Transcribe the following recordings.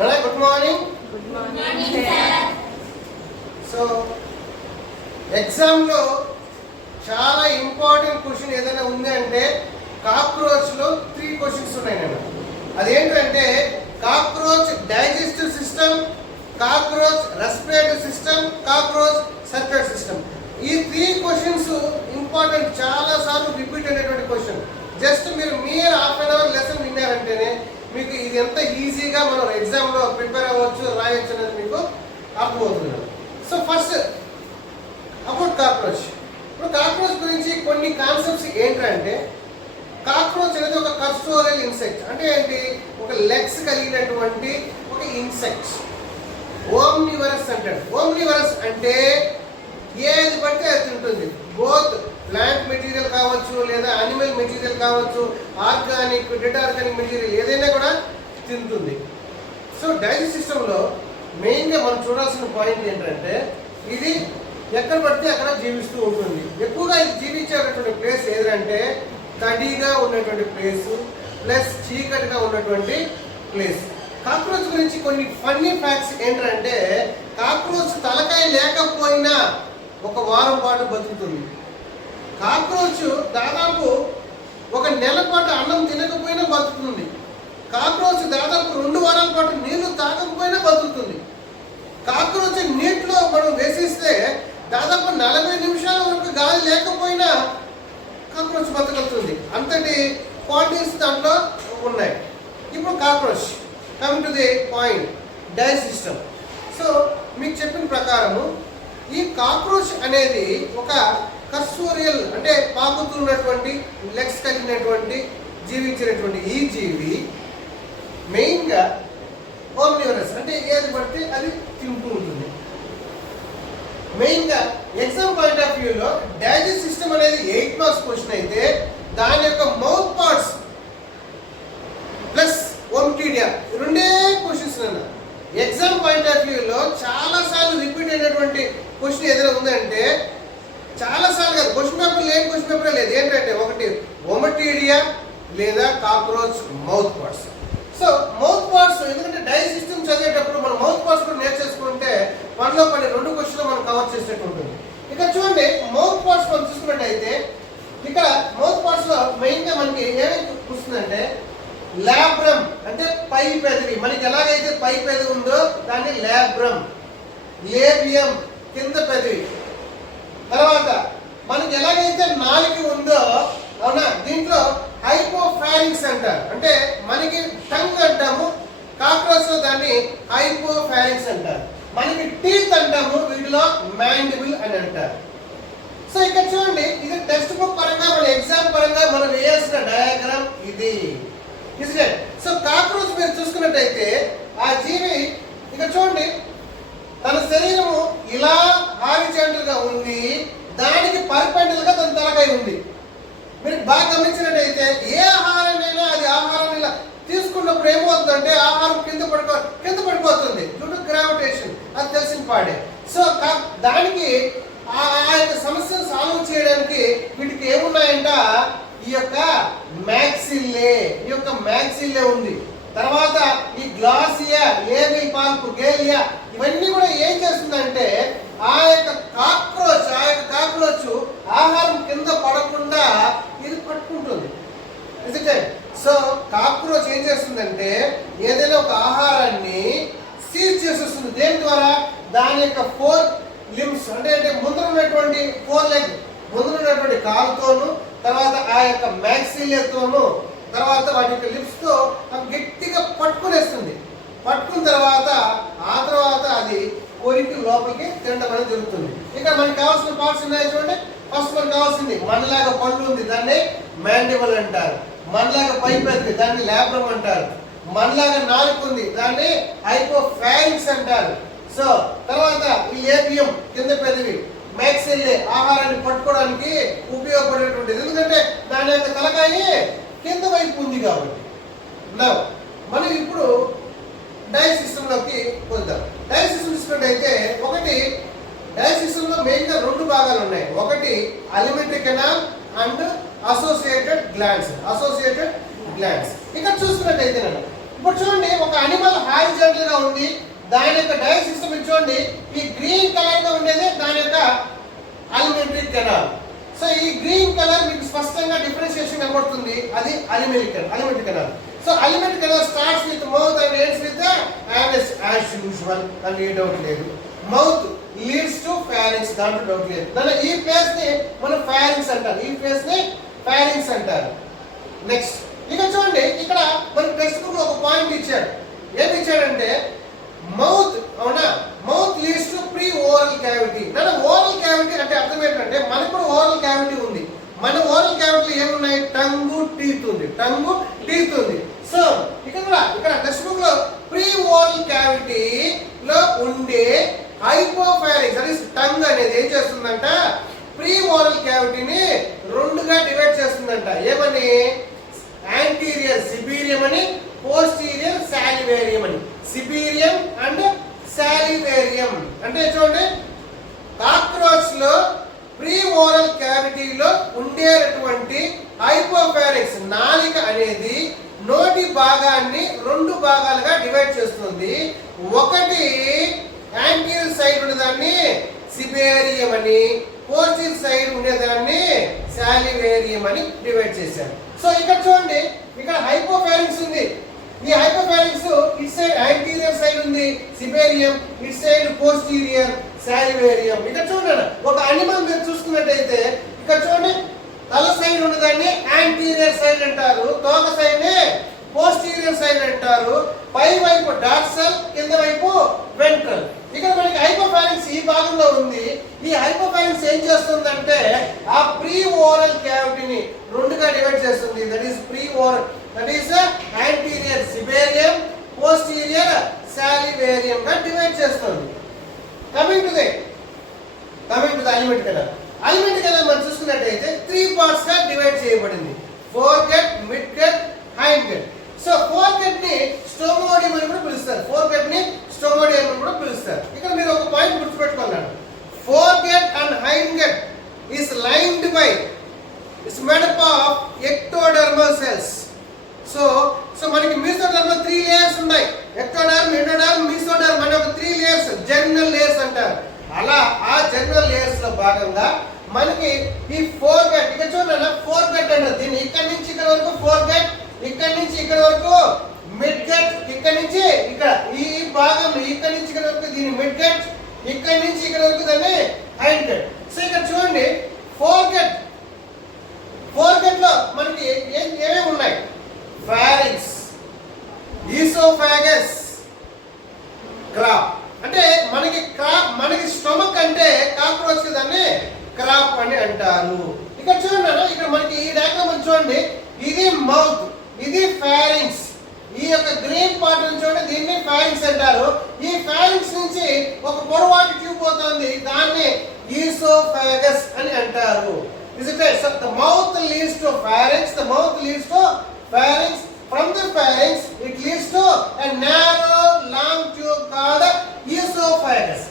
Good morning. Good morning, sir. So, exam లో చాలా important question ఏదైనా ఉంది అంటే కాక్రోచ్ లో 3 క్వశ్చన్స్ ఉన్నాయి నేను. అదేంటంటే cockroach digestive system, cockroach respiratory system, cockroach circulatory system. ఈ 3 క్వశ్చన్స్ ఇంపార్టెంట్, చాలా సార్లు రిపీట్ అయినటువంటి క్వశ్చన్. జస్ట్ మీరు హాఫ్ అన్ అవర్ లెసన్ విన్నారంటేనే మీకు ఇది ఎంత ఈజీగా మనం ఎగ్జామ్లో ప్రిపేర్ అవ్వచ్చు, రాయొచ్చు అనేది మీకు అర్థమవుతుంది. So first about cockroach. ఇప్పుడు కాక్రోచ్ గురించి కొన్ని కాన్సెప్ట్స్ ఏంటంటే, కాక్రోచ్ అనేది ఒక కర్సోరియల్ ఇన్సెక్ట్. అంటే ఏంటి? ఒక లెగ్స్ కలిగినటువంటి ఒక ఇన్సెక్ట్. ఓమ్నివరస్ అంటాడు. ఓమ్నివరస్ అంటే ఏది పడితే అది తింటుంది. బోత్ ప్లాంట్ మెటీరియల్ కావచ్చు, లేదా అనిమల్ మెటీరియల్ కావచ్చు, ఆర్గానిక్, డెడ్ ఆర్గానిక్ మెటీరియల్ ఏదైనా కూడా తింటుంది. సో డైజెస్ట్ సిస్టంలో మెయిన్గా మనం చూడాల్సిన పాయింట్ ఏంటంటే, ఇది ఎక్కడ పడితే అక్కడ జీవిస్తూ ఉంటుంది. ఎక్కువగా ఇది జీవించేటటువంటి ప్లేస్ ఏదంటే తడిగా ఉన్నటువంటి ప్లేసు ప్లస్ చీకటిగా ఉన్నటువంటి ప్లేస్. కాక్రోచ్ గురించి కొన్ని ఫన్నీ ఫ్యాక్ట్స్ ఏంటంటే, కాక్రోచ్ తలకాయ లేకపోయినా ఒక వారం పాటు బతుకుతుంది. కాక్రోచ్ దాదాపు ఒక నెల పాటు అన్నం తినకపోయినా బతుకుతుంది. కాక్రోచ్ దాదాపు 2 వారాల పాటు నీళ్లు తాగకపోయినా బతుకుతుంది. కాక్రోచ్ నీటిలో మనం వేసిస్తే దాదాపు 40 నిమిషాల వరకు గాలి లేకపోయినా కాక్రోచ్ బతకలుతుంది. అంతటి క్వాలిటీస్ దాంట్లో ఉన్నాయి. ఇప్పుడు cockroach, coming to the point, digest system. So మీకు చెప్పిన ప్రకారము ఈ కాక్రోచ్ అనేది ఒక కర్సోరియల్ అంటే పాకుతున్నటువంటి లెగ్స్ కలిగినటువంటి జీవించినటువంటి ఈ జీవి మెయిన్గా ఓమ్నివరస్ అంటే ఏది పడితే అది తింటూ ఉంటుంది. మెయిన్గా ఎగ్జామ్ పాయింట్ ఆఫ్ వ్యూలో డైజెస్ట్ సిస్టమ్ అనేది 8 మార్క్స్ క్వశ్చన్ అయితే దాని యొక్క మౌత్ పార్ట్స్ ప్లస్ ఓమ్టీడియా రెండే క్వశ్చన్స్ అన్న. ఎగ్జామ్ పాయింట్ ఆఫ్ వ్యూలో చాలాసార్లు రిపీట్ అయినటువంటి క్వశ్చన్ ఏదైనా ఉందంటే, చాలాసార్లు కాదు, క్వశ్చన్ పేపర్ లేని క్వశ్చన్ పేపర్ లేదు. ఏంటంటే ఒకటి ఓమటీడియా లేదా cockroach mouth parts. So mouth parts, ఎందుకంటే డైజెస్ట్ సిస్టమ్ చదివేటప్పుడు మనం మౌత్ పార్ట్స్ కూడా నేర్చేసుకుంటే మనలో పని 2 క్వశ్చన్లు మనం కవర్ చేసేట్టు ఉంటుంది. ఇక్కడ చూడండి, మౌత్ పార్ట్స్ మనం చూసుకున్నట్టయితే ఇక్కడ మౌత్ పార్ట్స్ లో మెయిన్గా మనకి ఏమేమి వస్తుందంటే, లాబ్రమ్ అంటే పై పెదవి. మనకి ఎలాగైతే పై పెదవి ఉందో దాన్ని లాబ్రమ్. లేబియం కింద పెదవి. తర్వాత మనకి ఎలాగైతే నాలుక ఉందో, అవునా, దీంట్లో హైపోఫారింక్స్ అంటారు. అంటే మనకి టంగ్ అంటాము, కాక్రోచ్ లో దాన్ని హైపోఫారింక్స్ అంటారు. మనకి టీత్ అంటాము, వీటిలో మ్యాండిబుల్ అని అంటారు. సో ఇక్కడ చూడండి, ఇది టెక్స్ట్ బుక్ పరంగా మన ఎగ్జామ్ పరంగా మనం వేయాల్సిన డయాగ్రామ్ ఇది. సో కాక్రోచ్ మీరు చూసుకున్నట్టయితే ఆ జీవి ఇక్కడ చూడండి, తన శరీరము ఇలా హారిజాంటల్ గా ఉంది, దానికి పర్పెండిల్ గా తన తలకాయ ఉంది. మీరు బాగా గమనించినట్టయితే ఏ ఆహారాన్నైనా అది ఆహారం ఇలా తీసుకున్నప్పుడు ఏమవుతుందంటే ఆహారం కింద పడిపోతుంది డ్యూ టు గ్రావిటేషన్. అది తెలిసిన పాడే. సో దానికి ఆ యొక్క సమస్యను సాల్వ్ చేయడానికి వీటికి ఏమున్నాయంట, ఈ యొక్క మ్యాక్సిల్లే ఉంది. తర్వాత ఈ గ్లాసియా, లేబిల్ పాల్ప్, గేలియా ఇవన్నీ కూడా ఏం చేస్తుందంటే ఆ యొక్క కాక్రోచ్ ఆహారం కింద పడకుండా ఇది పట్టుకుంటుంది. సో కాక్రోచ్ ఏం చేస్తుందంటే ఏదైనా ఒక ఆహారాన్ని సీజ్ చేసేస్తుంది. దేని ద్వారా? దాని యొక్క 4 లింబ్స్ అంటే ముందర ఉన్నటువంటి 4 లెగ్, ముందర ఉన్నటువంటి కాలుతోను, తర్వాత ఆ యొక్క మ్యాక్సిలియాతోను, తర్వాత వాటి యొక్క లిప్స్ తో గట్టిగా పట్టుకునేస్తుంది. పట్టుకున్న తర్వాత అది కోరికి లోపలికి తినడం అనేది జరుగుతుంది. ఇక్కడ మనకి కావాల్సిన పార్ట్స్ ఉన్నాయి చూడండి. ఫస్ట్ మనకు కావాల్సింది మనలాగా పళ్ళు ఉంది, దాన్ని మ్యాండిబుల్ అంటారు. మనలాగా పైపెద్ది, దాన్ని లాబ్రమ్ అంటారు. మనలాగా నాలుక ఉంది, దాన్ని హైపోఫారింక్స్ అంటారు. సో తర్వాత ఈ లేబియం కింద పెదవి, మ్యాక్సిల్లే ఆహారాన్ని పట్టుకోవడానికి ఉపయోగపడేటువంటిది. ఎందుకంటే దాని యొక్క తలకాయ కింద వైపు ఉంది కాబట్టి. మనం ఇప్పుడు డైజెస్ట్ సిస్టంలోకి వద్దాం. డైజెస్ట్ సిస్టమ్ చూసుకున్నట్టయితే ఒకటి డైజెస్ట్ సిస్టంలో మెయిన్గా 2 భాగాలు ఉన్నాయి. ఒకటి alimentary canal and associated glands. ఇక్కడ చూసుకున్నట్టయితే ఇప్పుడు చూడండి, ఒక అనిమల్ హారిజాంటల్ గా ఉంది. దాని యొక్క డైజెస్ట్ సిస్టమ్ చూడండి, ఈ గ్రీన్ కలర్ గా ఉండేది దాని యొక్క అలిమెంటరీ కెనాల్. సో ఈ గ్రీన్ కలర్ మీకు స్పష్టంగా డిఫరెన్షియేషన్ కనబడుతుంది, అది alimentary canal. So alimentary canal starts with mouth and ends with anus as usual, అని ఏ డౌట్ లేదు. మౌత్ లీడ్స్ టు ఫారింక్స్, దాంట్లో డౌట్ లేదు. దాని ఈ ప్లేస్ ని మనం ఫారింక్స్ అంటారు, ఈ ప్లేస్ ని ఫారింక్స్ అంటారు. నెక్స్ట్ ఇక చూడండి, ఇక్కడ మన టెక్స్ట్ బుక్ లో ఒక పాయింట్ ఇచ్చాడు. ఏమి ఇచ్చాడంటే మౌత్, అవునా, mouth leads to pre oral cavity. నన్ను ఓరల్ క్యావిటీ అంటే అర్థం ఏంటంటే మనకు కూడా ఓరల్ క్యావిటీ ఉంది. మన ఓరల్ క్యావిటీ ఏమున్నాయి? టంగు, టీత్ ఉంది. టంగు, టీత్ ఉంది. సో ఇక్కడ టెక్స్ట్ బుక్ లో ప్రీ ఓరల్ క్యావిటీ లో ఉండే హైపోఫారింక్స్, దట్ ఈస్ టంగ్ అనేది ఏం చేస్తుందంట, ప్రీ ఓరల్ క్యావిటీని రెండుగా డివైడ్ చేస్తుందంట. ఏమని? యాంటీరియర్ సిబీరియం అని, పోస్టీరియర్ సాలివేరియం అని. సిబీరియం అండ్ సాలివేరియం అంటే చూడండి, కాక్రోచ్ లో ప్రీ ఓరల్ క్యావిటీలో ఉండేటటువంటి హైపోఫారింక్స్ నాలిక అనేది నోటి భాగాన్ని రెండు భాగాలుగా డివైడ్ చేస్తుంది. ఒకటి యాంటీరియర్ సైడ్ ఉండేదాన్ని సిబేరియం అని, పోస్టీరియర్ సైడ్ ఉండేదాన్ని సాలివేరియం అని డివైడ్ చేశారు. సో ఇక్కడ చూడండి, ఇక్కడ హైపోఫారింక్స్ ఉంది. ఈ హైపోఫారింక్స్ ఇట్ సైడ్ యాంటీరియర్ సైడ్ ఉంది సిబేరియం, ఇట్ సైడ్ పోస్టీరియర్ సాలివేరియం. ఇక్కడ చూడండి, ఒక అనిమల్ మీరు చూసుకున్నట్టయితే ఇక్కడ చూడండి, తల సైడ్ ఉన్నదాన్ని యాంటీరియర్ సైడ్ అంటారు, తోక సైడ్ ని పోస్టీరియర్ సైడ్ అంటారు, పై వైపు డార్సల్, కింద వైపు వెంట్రల్. ఇక్కడ మనకి హైపోఫారింక్స్ ఈ భాగంలో ఉంది. ఈ హైపోఫారింక్స్ ఏం చేస్తుందంటే ఆ ప్రీ ఓరల్ క్యావిటీని రెండుగా డివైడ్ చేస్తుంది. That is preoral, that is anterior cibarium, posterior salivarium గా డివైడ్ చేస్తుంది. Coming to the alimentary canal. Alimentary canal మనం చూసుకున్నట్టయితే 3 పార్ట్స్ గా డివైడ్ చేయబడింది. Foregut, midgut, hindgut. So foregut ని స్టోమోడియం అని కూడా పిలుస్తారు, ఫోర్గట్ ని స్టోమోడియం అని కూడా పిలుస్తారు. ఇక్కడ మీరు ఒక పాయింట్ గుర్తుపెట్టుకోవాలి. Foregut and hindgut is lined by, it's made up of ectodermal cells. So మనకి మీసోడర్మల్ 3 లేయర్స్ ఉన్నాయి. ఎక్టోడర్మ్, ఎండోడర్మ్, మీసోడర్మ్ అనే ఒక 3 లేయర్స్ జర్మినల్ లేయర్స్ అంటారు. అలా ఆ జర్మినల్ లేయర్స్ లో భాగంగా మనకి ఈ ఫోర్గట్, ఇక్కడ చూడండి ఫోర్గట్ అంటారు దీన్ని. ఇక్కడ నుంచి ఇక్కడ వరకు ఫోర్గట్, ఇక్కడ నుంచి ఇక్కడ వరకు మిడ్ గట్, ఇక్కడ నుంచి ఇక్కడ ఈ భాగం ఇక్కడ నుంచి ఇక్కడ వరకు దీన్ని మిడ్ గట్, ఇక్కడ నుంచి ఇక్కడ వరకు దాన్ని హైండ్ గట్. సో ఇక్కడ చూడండి, ఫోర్గట్ లో మనకి ఏమేమి ఉన్నాయి? Pharynx, oesophagus, crop. అంటే మనకి స్టమక్ అంటే కాక్రోచ్ దాన్ని క్రాప్ అని అంటారు. ఇక్కడ చూడండి, ఇక్కడ మనకి ఈ డయాగ్రామ్ చూడండి, ఇది మౌత్, ఇది ఫారింక్స్. ఈ యొక్క గ్రీన్ పార్ట్ చూడండి, దీన్ని ఫారింక్స్ అంటారు. ఈ ఫారింక్స్ నుంచి ఒక పొడవాటి ట్యూబ్ పోతుంది, దాన్ని ఈసోఫాగస్ అని అంటారు. Is it right? So the mouth leads to pharynx, the mouth leads to pharynx. From the pharynx, it leads to a narrow, long tube called esophagus.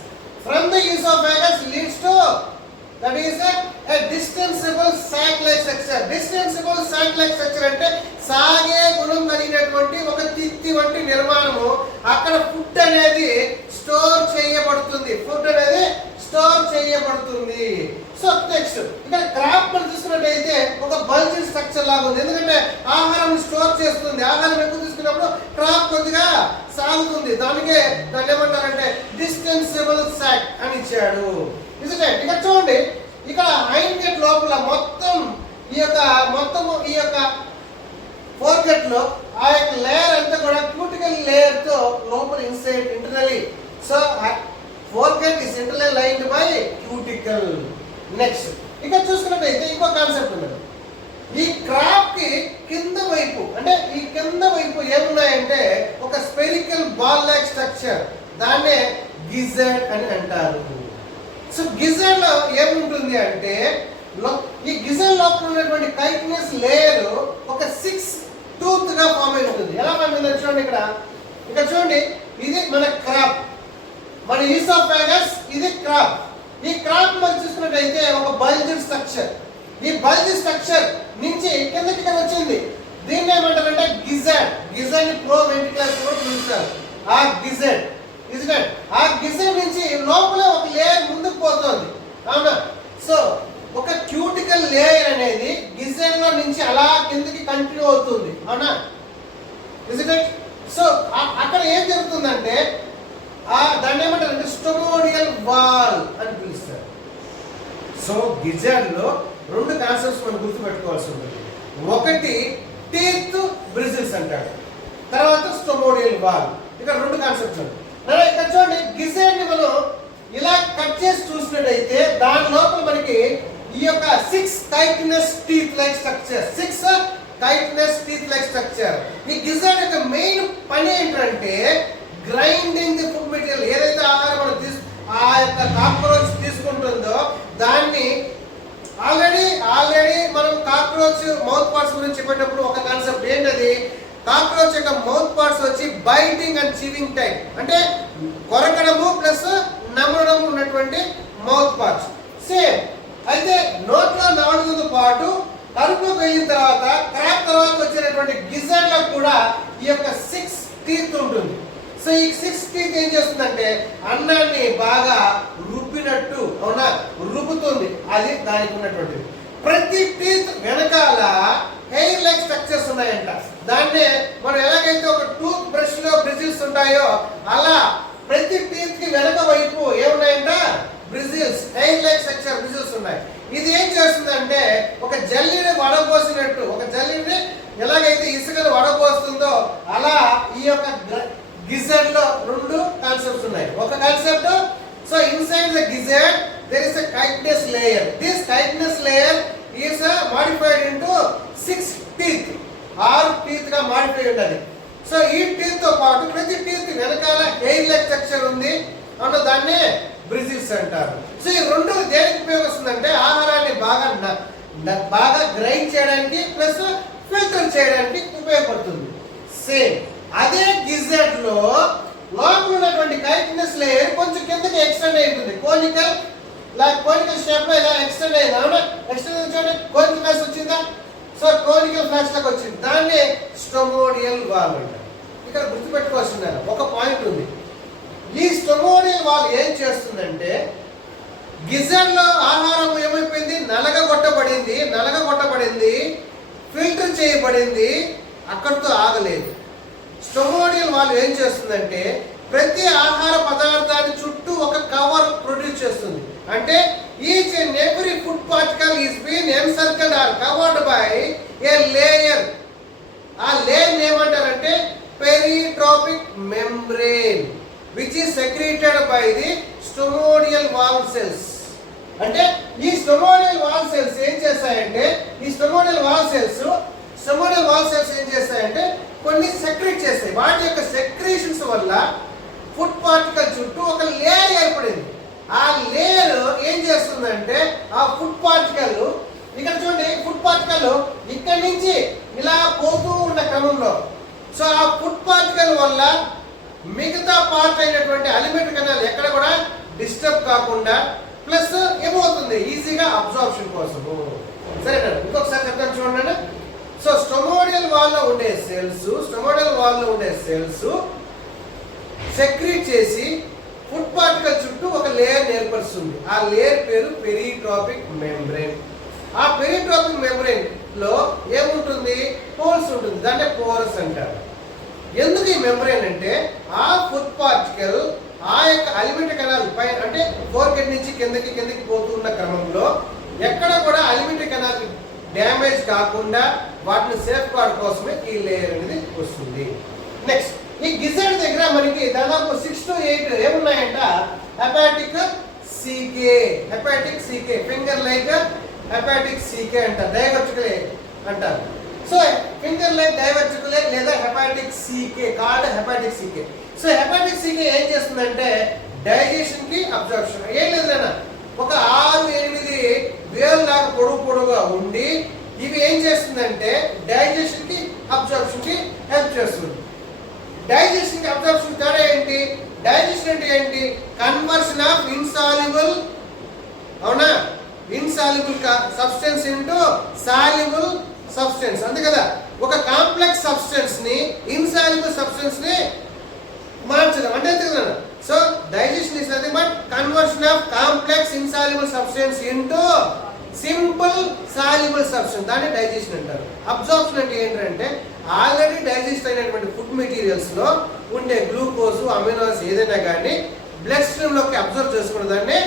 From the esophagus leads to, that is a distensible sac-like structure. Distensible sac-like structure అంటే సాగే గుణం కలిగినటువంటి ఒక తిత్తి వంటి నిర్మాణము. అక్కడ food అనేది store చేయబడుతుంది, సో నెక్స్ట్ ఇక్కడ క్రాప్ మనం చూసుకున్నట్టయితే ఒక బల్జీ స్ట్రక్చర్ లాగా ఉంది. ఎందుకంటే ఆహారం స్టోర్ చేస్తుంది, ఆహారం ఎక్కువ తీసుకున్నప్పుడు క్రాప్ కొద్దిగా సాగుతుంది. దాన్ని ఏమంటారంటే డిస్టెన్సిబుల్ సాక్ అని ఇచ్చాడు. ఇక్కడ చూడండి, ఇక్కడ హైండ్ గట్ లోపల మొత్తం ఈ యొక్క ఫోర్గట్ లో ఆ యొక్క లేయర్ అంతా కూడా క్యూటికల్ లేయర్ తో లోపల inside internally. So forget is internal lined by cuticle. Next ఇక్కడ చూసుకున్నట్టయితే ఇంకో కాన్సెప్ట్ ఉంది. ఈ క్రాప్ కి కింద వైపు ఏమున్నాయంటే ఒక స్పెరికల్ బాల్ లైక్ స్ట్రక్చర్, దాన్నే గిజర్డ్ అని అంటారు. సో గిజర్డ్ లో ఏముంటుంది అంటే ఈ గిజర్డ్ లోపల ఉన్నటువంటి కైటినస్ లేయర్ ఒక 6 టూత్ గా ఫామ్ అయి ఉంటుంది. ఎలా ఫామ్ అయింది చూడండి, ఇక్కడ చూడండి, ఇది మన క్రాప్, మన ఈసోఫాగస్, ఇది క్రాప్. ఈ క్రాప్ మనం చూసుకున్నట్టయితే ఒక బల్జీ స్ట్రక్చర్. ఈ బల్జీ స్ట్రక్చర్ నుంచి కిందకి వచ్చింది. దీన్ని ఏమంటారంటే గిజర్డ్. గిజర్డ్ ప్రో వెంట్రికులర్ కూడా పిలుస్తారు. ఆ గిజర్డ్ ఇదిగోండి ఆ గిజర్ నుంచి లోపల ఒక లేయర్ ముందుకు పోతుంది అవునా. సో ఒక క్యూటికల్ లేయర్ అనేది గిజర్ లో నుంచి అలా కిందకి కంటిన్యూ అవుతుంది అవునా. ఇదిగోండి సో అక్కడ ఏం జరుగుతుందంటే దాన్ని ఏమంటారంటే స్టొమోడియల్ వాల్ అని పిలుస్తారు. సో గిజర్ లో రెండు కాన్సెప్ట్స్ మనం గుర్తుపెట్టుకోవాల్సి ఉంటుంది. ఒకటి టీత్ బ్రిజిల్స్ అంటాడు, తర్వాత స్టొమోడియల్ వాల్. ఇక్కడ రెండు కాన్సెప్ట్స్ ఉంటాయి. ఇక్కడ చూడండి గిజర్ ని మనం ఇలా కట్ చేసి చూసినట్టయితే దాని లోపల మనకి ఈ యొక్క 6 tightness teeth like structure, 6 tightness teeth like structure. ఈ గిజర్ యొక్క మెయిన్ పని ఏంటంటే గ్రైండింగ్ ది ఫుడ్ మెటీరియల్. ఏదైతే ఆహారం మనం ఆ యొక్క కాక్రోచ్ తీసుకుంటుందో దాన్ని ఆల్రెడీ మనం కాక్రోచ్ మౌత్ పార్ట్స్ గురించి చెప్పేటప్పుడు ఒక కాన్సెప్ట్ ఏంటది, కాక్రోచ్ యొక్క మౌత్ పార్ట్స్ వచ్చి బైటింగ్ అండ్ చీవింగ్ టైప్, అంటే కొరకడము ప్లస్ నమలడం ఉన్నటువంటి మౌత్ పార్ట్స్ సేమ్. అయితే నోట్లో నమలడంతో పాటు కడుపులోకి వెళ్ళిన తర్వాత క్రాక్ తర్వాత వచ్చినటువంటి గిజర్ లో కూడా ఈ యొక్క 6 టీత్ ఉంటుంది. సో ఈ 6 టీత్ ఏం చేస్తుందంటే అన్నాన్ని బాగా రుబ్బినట్టు అవునా రుబ్బుతుంది. అది దానికి ఉన్నటువంటిది. ప్రతి టీత్ వెనకాల హెయిర్ లైక్ స్ట్రక్చర్స్ ఉన్నాయంట. దాన్నే మనం ఎలాగైతే ఒక టూత్ బ్రష్ లో బ్రిజిల్స్ ఉంటాయో అలా ప్రతి టీత్ కి వెనక వైపు ఏమున్నాయంట bristles, hair like structure bristles ఉన్నాయి. ఇది ఏం చేస్తుందంటే ఒక జల్లిని వడపోసినట్టు, ఒక జల్లిని ఎలాగైతే ఇసుకను వడపోస్తుందో అలా ఈ యొక్క గిజర్ లో రెండు కాన్సెప్ట్స్ ఉన్నాయి. ఒక కాన్సెప్ట్ సో ఇన్సైడ్ ద గిజర్ there is a chitinous layer. This chitinous layer is modified into 6 teeth. 6 teeth గా మాడిఫై ఉండాలి. సో ఈ టీత్ తో పాటు ప్రతి టీత్ వెనకాల హెయిర్ లైక్ స్ట్రక్చర్ ఉంది అంటే దాన్నే బ్రిజిల్స్ అంటారు. సో ఈ రెండు దేనికి ఉపయోగిస్తుందంటే ఆహారాన్ని బాగా గ్రైండ్ చేయడానికి ప్లస్ ఫిల్టర్ చేయడానికి ఉపయోగపడుతుంది. సేమ్ అదే గిజర్ లో లోపల ఉన్నటువంటి chitinous లేయర్ కొంచెం కిందకి ఎక్స్టెండ్ అవుతుంది. కోనికల్ షేప్ లో ఇలా ఎక్స్టెండ్ అయింది అవునా. ఎక్స్టెండ్ చూడండి కోనికల్ ఫ్లాష్ వచ్చిందా. సో కోనికల్ ఫ్లాష్ లాగా వచ్చింది. దాన్ని స్టొమోడియల్ వాల్ అంటారు. ఇక్కడ గుర్తుపెట్టుకోవాల్సింది ఒక పాయింట్ ఉంది. ఈ స్టొమోడియల్ వాల్ ఏం చేస్తుందంటే గిజర్ లో ఆహారం ఏమైపోయింది నలగగొట్టబడింది ఫిల్టర్ చేయబడింది, అక్కడితో ఆగలేదు. స్టొమోడియల్ వాల్ ఏం చేస్తుందంటే ప్రతి ఆహార పదార్థాన్ని చుట్టూ ఒక కవర్ ప్రొడ్యూస్ చేస్తుంది. అంటే each and every food particle is been encircled or covered by a layer. ఆ లేయర్ ఏమంటారంటే peritrophic membrane which is secreted by the stomodeal wall cells. అంటే ఈ స్టొమోడియల్ వాల్ సెల్స్ ఏం చేస్తాయంటే ఏం చేస్తాయంటే కొన్ని సెక్రీట్ చేస్తాయి. వాటి యొక్క సెక్రీషన్స్ వల్ల ఫుడ్ పార్టికల్ చుట్టూ ఒక లేయర్ ఏర్పడింది. ఆ లేయర్ ఏం చేస్తుందంటే ఆ ఫుడ్ పార్టికల్ ఇక్కడ చూడండి ఫుడ్ పార్టికల్ ఇక్కడి నుంచి ఇలా పోతూ ఉన్న క్రమంలో సో ఆ ఫుడ్ పార్టికల్ వల్ల మిగతా పార్ట్ అయినటువంటి అలిమెంటరీ కెనాల్ ఎక్కడ కూడా డిస్టర్బ్ కాకుండా ప్లస్ ఏమవుతుంది ఈజీగా అబ్జార్ప్షన్ కోసం. సరేనా ఇంకొకసారి చెప్తాను చూడండి. సో స్టొమోడియల్ వాల్ లో ఉండే సెల్స్ సెక్రీట్ చేసి ఫుడ్ పార్టికల్ చుట్టూ ఒక లేయర్ ఏర్పరుస్తుంది. ఆ లేయర్ పేరు పెరిట్రోపిక్ మెంబ్రేన్. ఆ పెరిట్రోపిక్ మెంబ్రేన్ లో ఏముంటుంది పోల్స్ ఉంటుంది, దాన్ని పోరస్ అంటారు. ఎందుకు ఈ మెంబ్రేన్ అంటే ఆ ఫుడ్ పార్టికల్ ఆ యొక్క అలిమెంటరీ కెనాల్ పై అంటే ఫోర్గెట్ నుంచి కిందకి పోతున్న క్రమంలో ఎక్కడ కూడా అలిమెంటరీ కెనాల్ డ్యామేజ్ కాకుండా వాటిని సేఫ్ గార్డ్ కోసమే ఈ లేయర్ అనేది వస్తుంది. నెక్స్ట్ ఈ గిజర్ దగ్గర మనకి దాదాపు 6 to 8 ఏమున్నాయంట hepatic caeca finger like hepatic caeca అంటారు, డైవర్టికల్ అంటారు. సో ఫింగర్ లైక్ డైవర్టికల్ లేదా hepatic caeca called hepatic caeca. So hepatic caeca ఏం చేస్తుందంటే డైజెషన్ కి అబ్జార్ప్షన్ ఏం లేదన్నా ఒక 6-8 వేలు లాగా పొడుగుగా ఉండి ఇవి ఏం చేస్తుందంటే డైజెషన్ కి అబ్జార్ప్షన్ కి హెల్ప్ చేస్తుంది. డైజెషన్ కి అబ్జార్ప్షన్ తేడా ఏంటి? డైజెషన్ అంటే ఏంటి? కన్వర్షన్ ఆఫ్ ఇన్సాల్యుబుల్ అవునా insoluble substance into soluble substance అంతే కదా. ఒక కాంప్లెక్స్ సబ్స్టెన్స్ ని ఇన్సాల్యుబుల్ సబ్స్టెన్స్ ని మార్చడం అంటే కదా. Insoluble substance into simple soluble substance, దాన్ని డైజెషన్ అంటారు. అబ్జార్ప్షన్ అంటే ఏంటంటే ఆల్రెడీ డైజెస్ట్ అయినటువంటి ఫుడ్ మెటీరియల్స్ లో ఉండే గ్లూకోజ్, అమినోస్ ఏదైనా కానీ బ్లడ్ స్ట్రీమ్ లోకి అబ్జర్వ్ చేసుకునే దాన్ని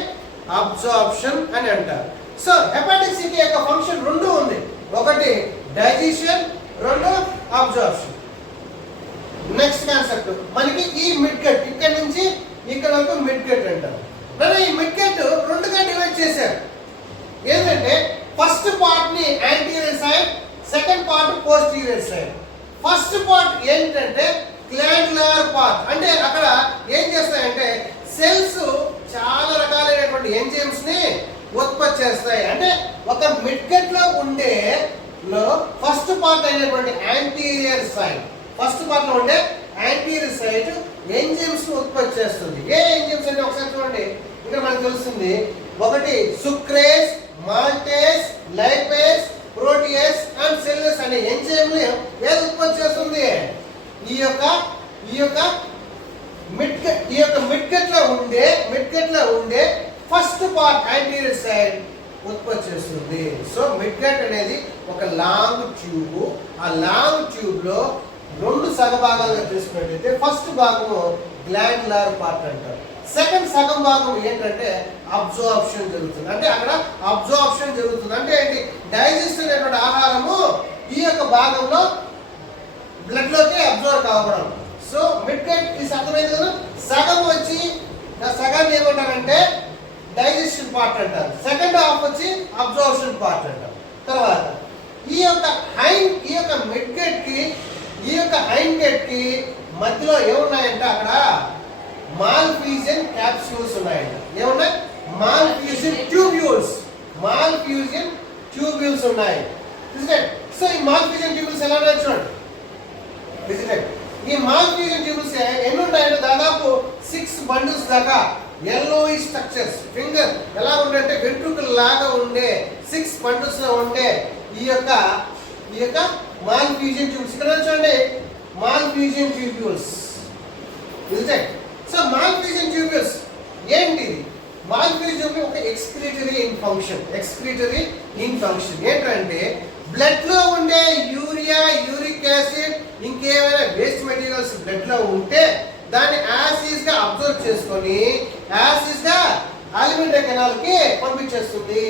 అబ్జార్ప్షన్ అని అంటారు. సో హెపాటిక్ సిటీ యొక్క ఫంక్షన్ రెండు ఉంది, ఒకటి డైజెషన్, రెండు అబ్జార్ప్షన్. నెక్స్ట్ కాన్సెప్ట్ మనకి ఈ మిడ్ గట్, ఇక్కడ నుంచి ఇక్కడ వరకు మిడ్ గట్ అంటారు. ఈ మిడ్ గట్ రెండుగా డివైడ్ చేశారు. ఏంటంటే ఫస్ట్ పార్ట్ ని anterior side, second part posterior side. First part ఏంటంటే గ్లాండ్యులర్ పార్ట్, అంటే అక్కడ ఏం చేస్తాయంటే సెల్స్ చాలా రకాలైనటువంటి ఎంజైమ్స్ ని ఉత్పత్తి చేస్తాయి. అంటే ఒక మిడ్ గట్ లో ఉండే ఫస్ట్ పార్ట్ అయినటువంటి యాంటీరియర్ సైడ్, ఫస్ట్ పార్ట్ లో ఉండే యాంటీరియర్ సైడ్ ఎంజైమ్స్ ఉత్పత్తి చేస్తుంది. ఏ ఎంజైమ్స్ అంటే ఒకసారి చూడండి, ఇక్కడ మనకు తెలుస్తుంది. ఒకటి సుక్రేస్, మాల్టేస్, లైపేస్, ప్రోటీయేస్ అండ్ సెల్యులోజ్ అనే ఎంజైమ్లు ఏది ఉత్పత్తి చేస్తుంది? ఈ యొక్క మిడ్ గట్ లో ఉండే ఫస్ట్ పార్ట్ యాంటీరియర్ సైడ్ ఉత్పత్తి చేస్తుంది. సో మిడ్ గట్ అనేది ఒక లాంగ్ ట్యూబ్. ఆ లాంగ్ ట్యూబ్ లో రెండు సగభాగాలుగా తీసుకున్నట్టయితే ఫస్ట్ భాగము గ్లాండ్యులర్ పార్ట్ అంటారు, సెకండ్ సగం భాగం ఏంటంటే అబ్జార్ప్షన్ జరుగుతుంది. అంటే అక్కడ అబ్జార్ప్షన్ జరుగుతుంది అంటే ఏంటి? డైజెస్ట్ అయినటువంటి ఆహారము ఈ యొక్క భాగంలో బ్లడ్ లోకి అబ్జర్వ్ కావడం. సో మిడ్ గట్ ఇది అర్థమైంది కదా. సగం వచ్చి సగాన్ని ఏమంటారంటే డైజెషన్ పార్ట్ అంటారు, సెకండ్ హాఫ్ వచ్చి అబ్జార్ప్షన్ పార్ట్ అంటారు. తర్వాత ఈ యొక్క మిడ్ గట్ కి ఈ యొక్క హైండ్ గట్ కి మధ్యలో ఏమున్నాయంటే అక్కడ మాల్ఫ్యూజన్ క్యాప్సూల్స్ ఉన్నాయంట. ఏమున్నాయి? మాల్ఫ్యూజన్ ట్యూబ్యూల్స్ ఉన్నాయి. సో ఈ మాల్ఫ్యూజన్ ట్యూబ్యూల్స్ ఎలా ఉన్నాయి చూడండి. ఈ మాల్ఫ్యూజన్ ట్యూబ్యూల్స్ ఎన్ని ఉన్నాయంటే దాదాపు 6 బండిల్స్ దాకా yellowy స్ట్రక్చర్స్. ఫింగర్ ఎలా ఉండే వెంట్రుకల లాగా ఉండే 6 బండిల్స్ లో ఉండే ఈ యొక్క మాల్ఫ్యూజన్ ట్యూబ్యూల్స్. ఇక్కడ చూడండి మాల్ఫ్యూజన్ ట్యూబ్యూల్స్. సో మాల్ఫ్యూజన్ ట్యూబ్యూల్స్ ఏంటిది? మాల్ఫ్యూజన్ ఒక ఎక్స్క్రీటరీ ఇన్ ఫంక్షన్ ఏంటంటే బ్లడ్ లో ఉండే యూరియా, యూరిక్ యాసిడ్, ఇంకేమైనా వేస్ట్ మెటీరియల్స్ బ్లడ్ లో ఉంటే దాన్ని యాసిడ్స్ గా అబ్జర్వ్ చేసుకొని యాసిడ్స్ గా అలిమెంటరీ కెనాల్ కి పంపించేస్తుంది.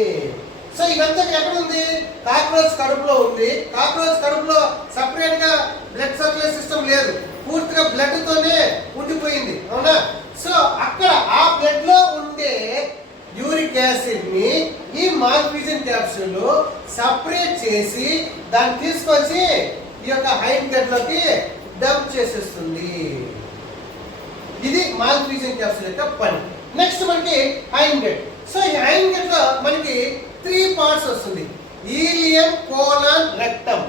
సో ఇదంతా ఎక్కడ ఉంది? కాక్రోచ్ కడుపులో ఉంది. కాక్రోచ్ కడుపులో సపరేట్ గా బ్లడ్ సర్క్యులేషన్ సిస్టమ్ లేదు, పూర్తిగా బ్లడ్ తోనే ఉండిపోయింది, అవునా? సో అక్కడ ఆ బ్లడ్ లో ఉండే యూరిక్ యాసిడ్ ని ఈ మాల్ఫ్యూజన్ క్యాప్సూల్ సపరేట్ చేసి దాన్ని తీసుకొచ్చి ఈ యొక్క హైండ్ గట్ లోకి డంప్ చేసేస్తుంది. ఇది మాల్ఫ్యూజన్ క్యాప్సూల్ యొక్క పని. నెక్స్ట్ మనకి హైండ్ గట్. సో ఈ హైండ్ గట్ లో మనకి 3 పార్ట్స్ వస్తుంది. Ileum, colon, rectum.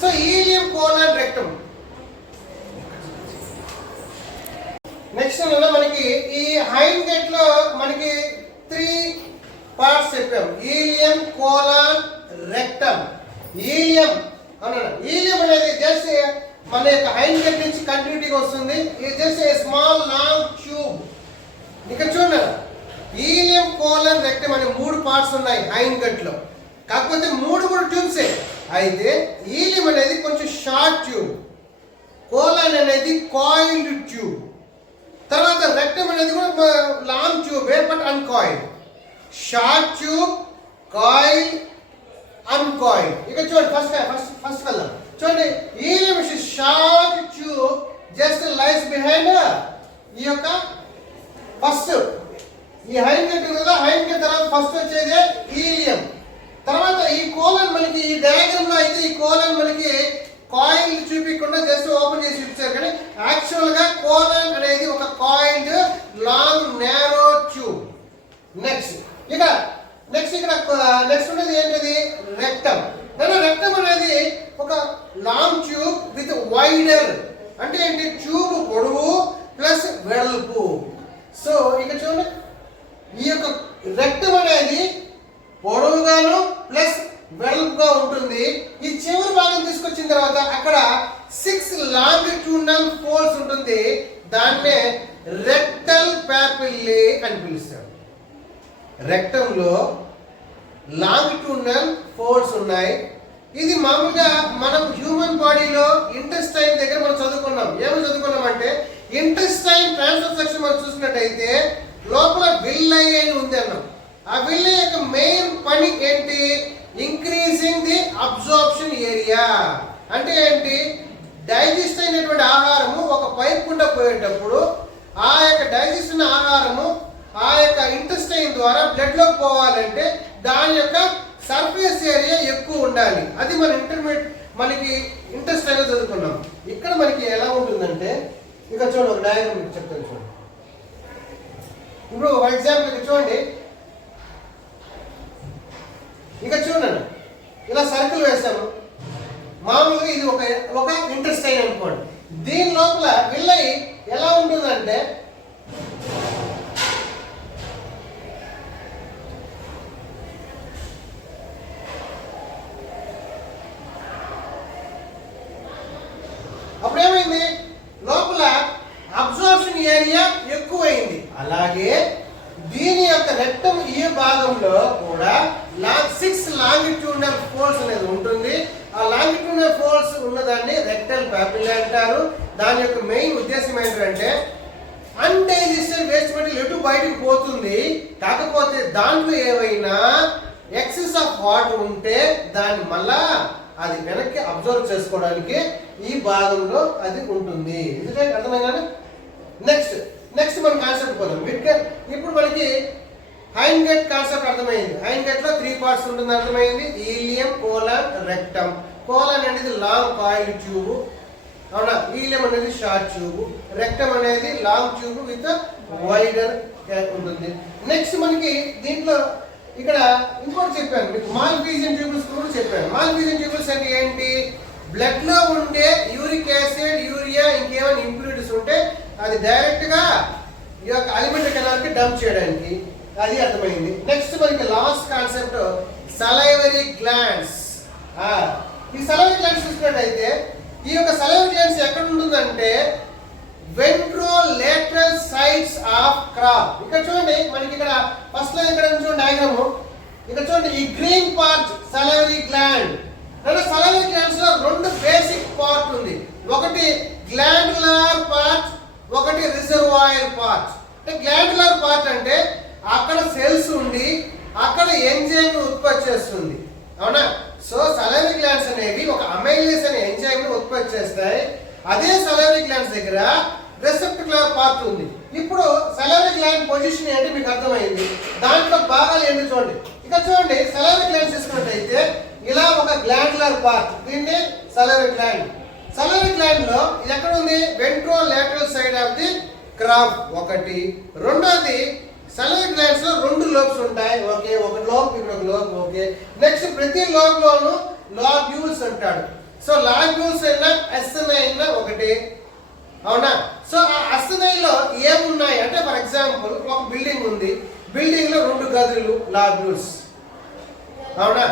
So ileum, colon, rectum. Next మనకి ఈ హైండ్ గట్ లో మనకి 3 పార్ట్స్ చెప్పాం. Ileum, colon, rectum. ఈలియం అనేది జస్ట్ మన యొక్క హైండ్ గట్ నుంచి కంటిన్యూటీగా వస్తుంది. ఇది just a small long tube. ఇక్కడ చూడండి, ఈలియం, కోలన్, రెక్టమ్ అనే 3 పార్ట్స్ ఉన్నాయి హైండ్ గట్ లో. కాకపోతే 3 కూడా ట్యూబ్సే. అయితే ఈలియం అనేది కొంచెం షార్ట్ ట్యూబ్, కోలన్ అనేది కాయిల్డ్ ట్యూబ్, తర్వాత రెక్టమ్ అనేది కూడా long tube but uncoiled. Short tube, coil, uncoiled. ఇక్కడ చూడండి ఫస్ట్ కల్లా చూడండి. Ileum short tube just lies behind ఈ యొక్క ఫస్ట్ ఈ హైండ్ గట్ కదా. హైండ్ గట్ తర్వాత ఫస్ట్ వచ్చేదే ఈలియం. తర్వాత ఈ కోలన్ మనకి ఈ డయాగ్రామ్ లో అయితే ఈ కోలన్ మనకి కాయిల్ చూపించకుండా జస్ట్ ఓపెన్ చేసి చూపించారు, కానీ యాక్చువల్ గా కోలన్ అనేది ఒక coiled long narrow tube. Next ఉన్నది ఏంటది? రెక్టమ్. రెక్టమ్ అనేది ఒక లాంగ్ ట్యూబ్ విత్ వైడర్. అంటే ఏంటి? ట్యూబ్ పొడవు ప్లస్ వెడల్పు. సో ఇక్కడ చూడండి, ఈ యొక్క రెక్టమ్ అనేది పొడవుగాను ప్లస్ వెడల్పుగా ఉంటుంది. ఈ చివరి భాగం తీసుకొచ్చిన తర్వాత అక్కడ 6 లాంగిట్యూడినల్ ఫోల్డ్స్ ఉంటుంది. దాన్నే రెక్టల్ ప్యాపిల్లే అని పిలుస్తాడు. రెక్టంలో లాంగిట్యూడినల్ ఫోల్డ్స్ ఉన్నాయి. ఇది మామూలుగా మనం హ్యూమన్ బాడీలో ఇంటెస్టైన్ దగ్గర మనం చదువుకున్నాం. ఏమని చదువుకున్నామంటే ఇంటెస్టైన్ ట్రాన్స్ఫర్ సెక్షన్ మనం చూసినట్టయితే లోపల విల్లై అని ఉంది అన్నాం. ఆ విల్లై యొక్క మెయిన్ పని ఏంటి? Increasing the absorption area. అంటే ఏంటి? డైజెస్ట్ అయినటువంటి ఆహారము ఒక పైప్ గుండా పోయేటప్పుడు ఆ యొక్క డైజెస్ట్ అయిన ఆహారము ఆ యొక్క ఇంటెస్టైన్ ద్వారా బ్లడ్ లోకి పోవాలంటే దాని యొక్క సర్ఫేస్ ఏరియా ఎక్కువ ఉండాలి. అది మన మనకి ఇంటెస్టైన్ చదువుకున్నాం. ఇక్కడ మనకి ఎలా ఉంటుందంటే ఇక చూడండి, ఒక డయాగ్రామ్ మీకు చెప్తాను చూడండి. ఇప్పుడు ఫర్ ఎగ్జాంపుల్ ఇక్కడ చూడండి, ఇక చూడండి ఇలా సర్కిల్ వేస్తాము. మామూలుగా ఇది ఒక ఇంటెస్టైన్ అనుకోండి. దీని లోపల విల్లై ఎలా ఉంటుందంటే అప్పుడేమైంది? లోపల అబ్జార్ప్షన్ ఏరియా ఎక్కువైంది. అలాగే దీని యొక్క రెక్టమ్ ఈ భాగంలో కూడా 6 లాంగిట్యూడినల్ ఫోల్డ్స్ అనేది ఉంటుంది. ఆ లాంగిట్యూడినల్ ఫోల్డ్స్ ఉన్నదాన్ని రెక్టల్ పాపిల్లే అంటారు. దాని యొక్క మెయిన్ ఉద్దేశం ఏంటంటే అన్డైజెస్టెడ్ వేస్ట్ మెటీరియల్ ఎటు బయటకు పోతుంది. కాకపోతే దాంట్లో ఏవైనా ఎక్సెస్ ఆఫ్ వాటర్ ఉంటే దాన్ని మళ్ళా అది వెనక్కి అబ్జర్వ్ చేసుకోవడానికి ఈ భాగంలో అది ఉంటుంది. ఇది అర్థమైందా? నెక్స్ట్ మన కాన్సెప్ట్ పోదాం. ఇప్పుడు మనకి హైండ్ గట్ కాన్సెప్ట్ అర్థమైంది. హైండ్ గట్ లో 3 పార్ట్స్ ఉంటుంది అర్థమైంది. Ileum, colon, rectum. కోలాన్ అనేది లాంగ్ కాయిల్ ట్యూబ్, అవునా? ఈలియం అనేది షార్ట్ ట్యూబ్, రెక్టమ్ అనేది లాంగ్ ట్యూబ్ విత్ వైడర్ ఉంటుంది. నెక్స్ట్ మనకి దీంట్లో ఇక్కడ ఇంకోటి చెప్పాను మీకు, మాల్ఫీజియన్ ట్యూబుల్స్ కూడా చెప్పాను. మాల్ఫీజియన్ ట్యూబుల్స్ అంటే ఏంటి? బ్లడ్ లో ఉండే యూరిక్ యాసిడ్, యూరియా, ఇంకేమైనా ఇంప్యూరిటీస్ ఉంటే అది డైరెక్ట్ గా ఈ యొక్క అలిమెంటరీ కెనాల్ కి డంప్ చేయడానికి. అది అర్థమైంది. నెక్స్ట్ మనకి లాస్ట్ కాన్సెప్ట్ సలైవరీ గ్లాండ్స్. ఈ సలైవరీ గ్లాండ్స్ చూసినట్టయితే ఈ యొక్క సలైవరీ గ్లాండ్స్ ఎక్కడ ఉంటుందంటే వెంట్రోలేటరల్ సైడ్స్ ఆఫ్ క్రాప్. ఇక్కడ చూడండి, మనకి ఇక్కడ ఫస్ట్ లో ఇక్కడ చూడండి డయాగ్రామ్. ఇక్కడ చూడండి, ఈ green part salivary gland. Salivary glands లో 2 బేసిక్ పార్ట్ ఉంది. ఒకటి గ్లాండులర్ పార్ట్, ఒకటి రిజర్వాయర్ పార్ట్. అంటే గ్లాండులర్ పార్ట్ అంటే అక్కడ సెల్స్ ఉండి అక్కడ ఎంజైమ్ ఉత్పత్తి చేస్తుంది, అవునా? సో సలైవరీ గ్లాండ్స్ అనేవి ఒక అమైలేస్ అనే ఎంజైమ్ ను ఉత్పత్తి చేస్తాయి. అదే సలైవరీ గ్లాండ్స్ దగ్గర రెసెప్టిక్యులర్ పార్ట్ ఉంది. ఇప్పుడు సలైవరీ గ్లాండ్ పొజిషన్ ఏంటి మీకు అర్థమైంది. దాంట్లో భాగాలు ఏంటి చూడండి. ఇక చూడండి, సలైవరీ గ్లాండ్ చూసుకున్నట్టయితే ఇలా ఒక గ్లాండులర్ పార్ట్, దీన్ని సలైవరీ గ్లాండ్. సలైవరీ గ్లాండ్ లో ఇది ఎక్కడ ఉంది? వెంట్రోలేటరల్ సైడ్ ఆఫ్ ది క్రాప్ ఒకటి. రెండోది సలైవరీ గ్లాండ్స్ లో 2 లోబ్స్ ఉంటాయి. ఓకే, ఒక లోబ్, ఇక్కడ ఒక లోబ్. ఓకే, నెక్స్ట్ ప్రతి లోబ్ లోను లాబ్యూల్స్ అంటాడు. సో లాబ్యూల్స్ అయినా ఎస్ఎన్ఐ అయినా ఒకటి, అవునా? సో ఆ ఎస్ఎన్ఐ లో ఏమున్నాయి అంటే ఫర్ ఎగ్జాంపుల్ ఒక బిల్డింగ్ ఉంది. బిల్డింగ్ లో 2 గదులు, లాబ్యూల్స్, అవునా?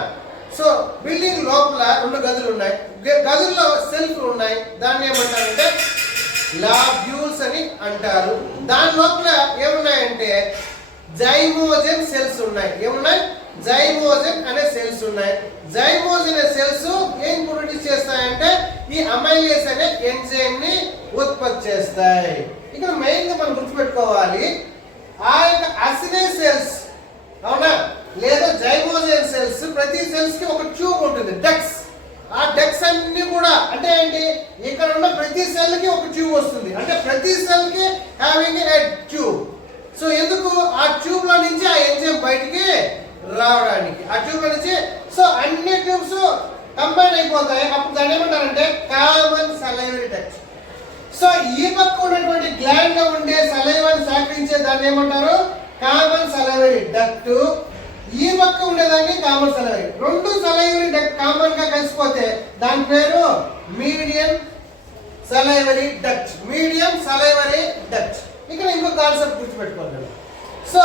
సో బిల్డింగ్ లోపల 2 గదులు ఉన్నాయి. గదుల్లో సెల్ఫ్ ఉన్నాయి. దాన్ని ఏమంటారంటే లాబ్యూల్స్ అని అంటారు. దాని లోపల ఏమున్నాయంటే జైమోజన్ సెల్స్ ఉన్నాయి. ఏమున్నాయి? జైమోజన్ అనే సెల్స్ ఉన్నాయి. జైమోజన్ అనే సెల్స్ ఏం ప్రొడ్యూస్ చేస్తాయంటే ఈ అమైలేస్ అనే ఎంజైమ్ ని ఉత్పత్తి చేస్తాయి. ఇక్కడ మెయిన్ గా మనం గుర్తుపెట్టుకోవాలి, ఆ యొక్క అసినే సెల్స్, అవునా, లేదా జైమోజన్ సెల్స్, ప్రతి సెల్స్ కి ఒక ట్యూబ్ ఉంటుంది, డక్స్. ఆ డక్స్ అన్ని కూడా అంటే ఏంటి? ఇక్కడ ఉన్న ప్రతి సెల్ కి ఒక ట్యూబ్ వస్తుంది. అంటే ప్రతి సెల్ కి హ్యావింగ్ ఏ ట్యూబ్. సో ఎందుకు? ఆ ట్యూబ్ లో నుంచి ఆ ఎంజైమ్ బయటికి రావడానికి, ఆ ట్యూబ్ లో నుంచి. సో అన్ని ట్యూబ్స్ కంబైన్ అయిపోతాయి. అప్పుడు దాన్ని ఏమంటారంటే కామన్ సలైవరీ డక్ట్. సో ఈ పక్క ఉన్నటువంటి గ్లాండ్ లో ఉండే సలైవాన్ని సేకరించే దాన్ని ఏమంటారు? Common salivary duct. ఈ పక్క ఉండేదాన్ని common salivary. 2 salivary duct common గా కలిసిపోతే దాని పేరు medium salivary duct. Medium salivary duct. ఇక్కడ ఇంకో కాన్సెప్ట్ గుర్తుపెట్టుకోవాలి. సో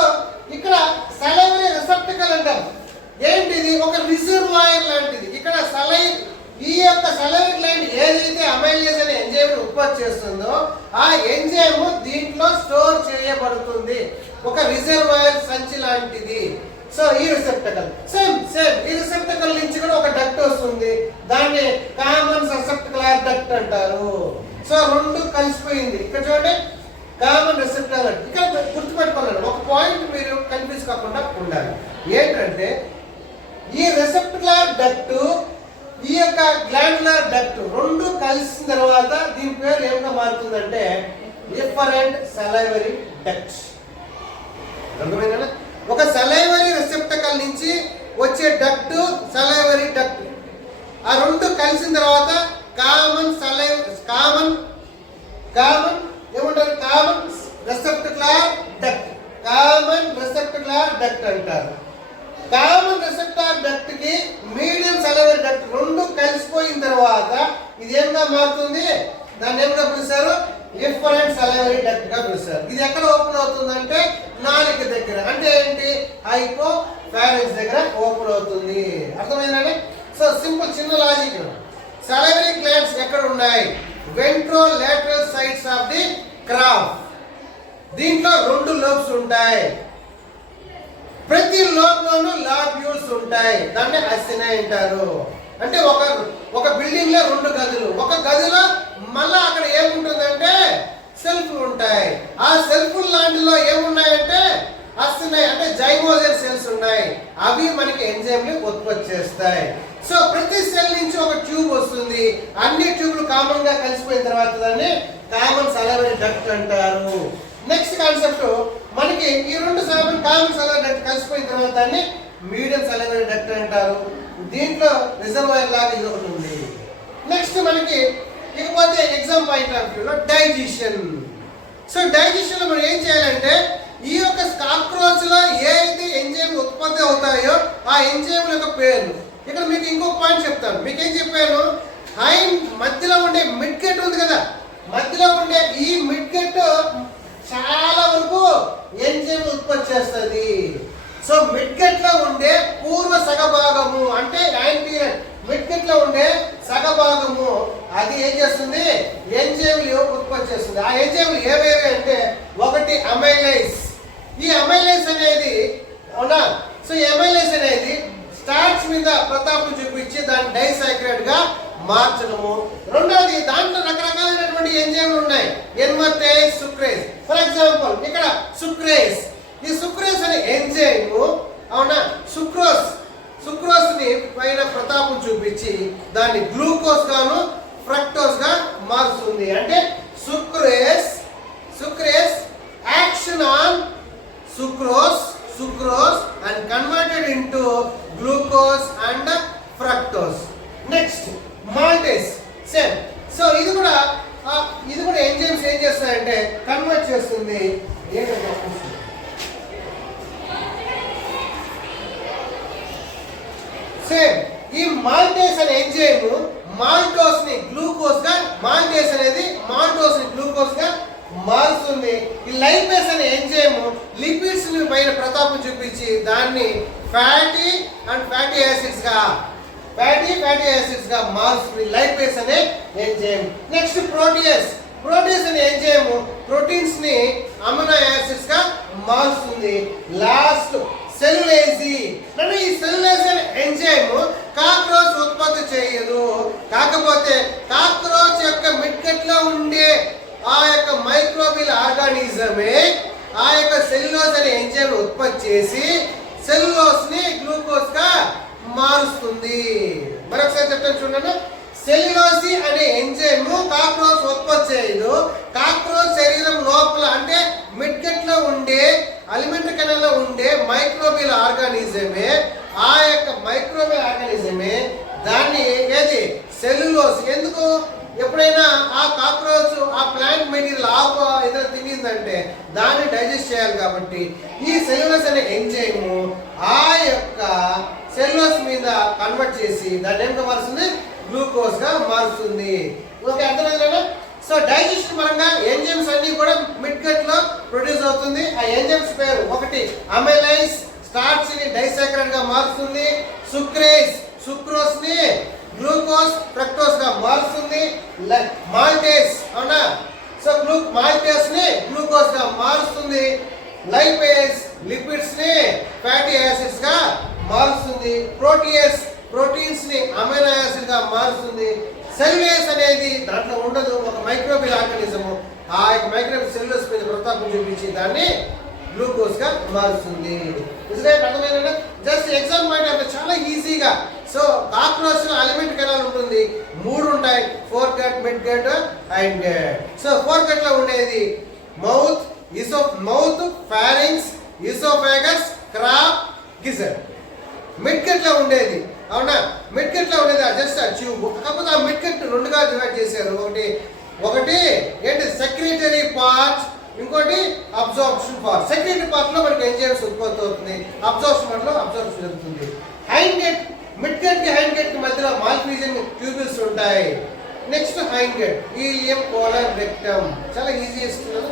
ఇక్కడ సలైవరీ రిసెప్టికల్ అంటాం. ఏంటిది? ఒక రిజర్వాయర్ లాంటిది. ఇక్కడ ఈ యొక్క సలైవరీ గ్లాండ్ ఏదైతే అమైలేజ్ అనే ఎంజైమ్ ఉత్పత్తి చేస్తుందో ఆ ఎంజైమ్ దీంట్లో స్టోర్ చేయబడుతుంది. ఒక రిజర్వాయర్ సంచి లాంటిది. సో ఈ రిసెప్టకల్ సేమ్ ఈ రిసెప్టకల్ నుంచి కూడా ఒక డక్ట్ వస్తుంది. దాన్ని కామన్ ససెప్టికులర్ డక్ట్ అంటారు. సో రెండు కలిసిపోయింది. ఇక్కడ చూడండి కామన్ రిసెప్టకల్. ఇక్కడ గుర్తుపెట్టుకోవాలి, ఒక పాయింట్ మీరు కన్ఫ్యూజ్ కాకుండా ఉండాలి. ఏంటంటే ఈ రిసెప్టికులర్ డక్ట్ ఈ యొక్క గ్లాండులర్ డక్ట్ రెండు కలిసిన తర్వాత దీని పేరు ఏమిగా మారుతుందంటే ఎఫరెంట్ సలైవరీ డక్ట్. అర్థమైందా? ఒక సలైవరీ రిసెప్టకల్ నుంచి వచ్చే డక్ట్ సలైవరీ డక్ట్, ఆ రెండు కలిసిన తర్వాత కామన్ ఏమంటారు? Common receptacular duct. Common receptacular duct అంటారు. కామన్ రిసెప్టార్ డక్ట్ కి మీడియం సలైవరీ డక్ట్ రెండు కలిసిపోయిన తర్వాత ఇది ఏమిగా మారుతుంది? దాన్ని ఏమిగా పిలుస్తారు? ఎఫరెంట్ సలైవరీ డక్ట్ గా పిలుస్తారు. ఇది ఎక్కడ ఓపెన్ అవుతుందంటే నాలుక దగ్గర. అంటే ఏంటి? హైపో ఫారింక్స్ దగ్గర ఓపెన్ అవుతుంది. అర్థమైందండి? సో సింపుల్ చిన్న లాజిక్. సలైవరీ గ్లాండ్స్ ఎక్కడ ఉన్నాయి? వెంట్రోలాటరల్ సైడ్స్ ఆఫ్ ది క్రాఫ్. దీంట్లో రెండు లోబ్స్ ఉంటాయి. ప్రతి లోబ్లోనూ లాబ్యూల్స్ ఉంటాయి. దాన్ని అసినా అంటారు. అంటే ఒక బిల్డింగ్ లో రెండు గదులు, ఒక గదిలో మళ్ళా అక్కడ ఏముంటుందంటే సెల్ఫ్ ఉంటాయి. ఆ సెల్ఫ్ లాంటిలో ఏమున్నాయంటే అసినా అంటే జైగోజెన్ సెల్స్ ఉన్నాయి. అవి మనకి ఎంజైమ్లు ఉత్పత్తి చేస్తాయి. సో ప్రతి సెల్ నుంచి ఒక ట్యూబ్ వస్తుంది. అన్ని ట్యూబ్లు కామన్ గా కలిసిపోయిన తర్వాత దాన్ని కామన్ సలైవరీ డక్ట్ అంటారు. నెక్స్ట్ కాన్సెప్ట్ మనకి ఈ రెండు కామన్ సలైవరీ డక్ట్ కలిసిపోయిన తర్వాత దాన్ని మీడియం సలైవరీ డక్ట్ అంటారు. దీంట్లో రిజర్వాయర్ లాగా ఇది ఒకటి ఉంది. నెక్స్ట్ మనకి ఇకపోతే ఎగ్జామ్ పాయింట్ ఆఫ్ వ్యూలో డైజెషన్. సో డైజెషన్ లో మనం ఏం చేయాలంటే ఈ యొక్క కాక్రోచ్ లో ఏ అయితే ఎంజైమ్ ఉత్పత్తి అవుతాయో ఆ ఎంజైమ్ యొక్క పేర్లు. ఇక్కడ మీకు ఇంకొక పాయింట్ చెప్తాను. మీకు ఏం చెప్పాను? హైండ్ మధ్యలో ఉండే మిడ్ గెట్ ఉంది కదా, మధ్యలో ఉండే ఈ మిడ్ గెట్ చాలా వరకు ఎంజైమ్ ఉత్పత్తి చేస్తుంది. సో మిడ్ గెట్ లో ఉండే పూర్వ సగభాగము అంటే యాంటీరియర్ మిడ్ గెట్ లో ఉండే సగభాగము అది ఏం చేస్తుంది? ఎంజైమ్లు ఉత్పత్తి చేస్తుంది. ఆ ఎంజైమ్లు ఏవేవి అంటే ఒకటి అమైలేజ్. ఈ అమైలేజ్ అనేది అవునా? సో ఈ అమైలేజ్ అనేది స్టార్చ్ మీద ప్రతాపం చూపించి దాన్ని డైసాక్రైడ్ గా మార్చడము. రెండవది దాంట్లో రకరకాలైనటువంటి ఎంజైమ్లు ఉన్నాయి. ఎన్వర్టేజ్, సుక్రేజ్. ఫర్ ఎగ్జాంపుల్ ఇక్కడ సుక్రేజ్. ఈ సుక్రేజ్ అనే ఎంజైమ్ అవునా సుక్రోస్ ని పైన ప్రతాపం చూపించి దాన్ని గ్లూకోజ్ గాను ఫ్రక్టోజ్ గా మారుస్తుంది. అంటే sucrase action on sucrose and converted into glucose and fructose. Next maltase same. So ఇది కూడా ఎంజైమ్స్ ఏం చేస్తాయంటే కన్వర్ట్ చేస్తుంది. సేమ్ ఈ మాల్టేస్ అనే ఎంజైమ్ మాల్టోస్ ని గ్లూకోజ్ గా మాల్టోస్ ని గ్లూకోజ్ గా మారుస్తుంది. ఈ లైపేస్ అనే ఎంజైమ్ లిపిడ్స్ ని పైన ప్రతాపం చూపించి దాన్ని ఫ్యాటీ యాసిడ్స్ గా మారుస్తుంది. లైపేస్ అనే ఎంజైమ్. నెక్స్ట్ ప్రోటీస్ అనే ఎంజైమ్ ప్రోటీన్స్ ని అమినో యాసిడ్స్ గా మారుస్తుంది. లాస్ట్ సెల్యులేజీ. అంటే ఈ సెల్యులేజ్ అనే ఎంజైమ్ కాక్రోచ్ ఉత్పత్తి చేయదు. కాకపోతే కాక్రోచ్ యొక్క మిడ్గట్ లో ఉండే ఆ యొక్క మైక్రోబియల్ ఆర్గానిజమే ఆ యొక్క సెల్యులోజ్ అనే ఎంజైమ్ ఉత్పత్తి చేసి సెల్యులోజ్ ని గ్లూకోజ్ గా మారుస్తుంది. మరొకసారి చెప్తాను చూడండి. సెల్యులోసి అనే ఎంజైమ్ కాక్రోచ్ ఉత్పత్తి చేయదు. కాక్రోచ్ శరీరం లోపల అంటే మిడ్గట్ లో ఉండే అలిమెంటరీ కెనాల్ లో ఉండే మైక్రోబియల్ ఆర్గానిజమే ఆ యొక్క మైక్రోబియల్ ఆర్గానిజమే దాన్ని ఏది సెల్యులోజ్. ఎందుకు? ఎప్పుడైనా ఆ కాక్రోచ్ ఆ ప్లాంట్ మెటీరియల్ ఆకు ఏదైనా తినిందంటే దాన్ని డైజెస్ట్ చేయాలి. కాబట్టి ఈ సెల్యులోస్ అనే ఎంజైమ్ ఆ యొక్క సెల్యులోస్ మీద కన్వర్ట్ చేసి దాన్ని ఏమిగా మారుస్తుంది? గ్లూకోజ్ గా మారుతుంది. ఓకే, అర్థమైందా? సో డైజెషన్ పరంగా ఎంజైమ్స్ అన్ని కూడా మిడ్గట్ లో ప్రొడ్యూస్ అవుతుంది. ఆ ఎంజైమ్స్ పేరు ఒకటి అమైలైజ్, స్టార్చ్ ని డైసాక్రైడ్ గా మారుస్తుంది. సుక్రోస్ ని గ్లూకోజ్ ఫ్రక్టోజ్ గా మారుస్తుంది. మాల్టేస్ అవునా, సో మాల్టేస్ ని గ్లూకోజ్ గా మారుస్తుంది. లైపేస్ లిపిడ్స్ ని ఫ్యాటీ యాసిడ్స్ గా మారుస్తుంది. ప్రోటీయస్ ప్రోటీన్స్ ని అమైనో యాసిడ్ గా మారుస్తుంది. సెల్యులేస్ అనేది దాంట్లో ఉండదు, ఒక మైక్రోబియల్ ఆర్గానిజము. ఆ యొక్క మైక్రోబియల్ సెల్యులోస్ మీద ప్రతాపం చూపించి దాన్ని గ్లూకోజ్ గా మారుస్తుంది. అర్థమైనా? జస్ట్ ఎగ్జామ్ పాయింట్ చాలా ఈజీగా. సో కాక్రోచ్ లో అలిమెంట్ కెనాల్ ఉంటుంది, 3 ఉంటాయి, foregut, midgut and gut. So foregut లో ఉండేది mouth, mouth, pharynx, oesophagus, crop, గిజర్. మిడ్ గట్ లో ఉండేది అవునా, మిడ్ గట్ లో ఉండేది జస్ట్ ట్యూబ్. కాకపోతే ఆ మిడ్ గట్ 2గా డివైడ్ చేశారు. ఒకటి ఏంటి సెక్రెటరీ పార్ట్, ఇంకోటి అబ్జార్ప్షన్ పార్ట్. సెక్రెటరీ పార్ట్ లో మనకి ఎంజైమ్స్ ఉత్పత్తి అవుతుంది, అబ్జార్ప్షన్ పార్ట్ లో అబ్జార్ప్షన్ జరుగుతుంది. హైండ్ గట్, మిడ్ గట్ కి హైండ్ గట్ కి మధ్యలో మాల్ఫీజియన్ ట్యూబుల్స్ ఉంటాయి. Next hindgut, ileum, colon, rectum. చాలా ఈజీ ఇస్తున్నాను.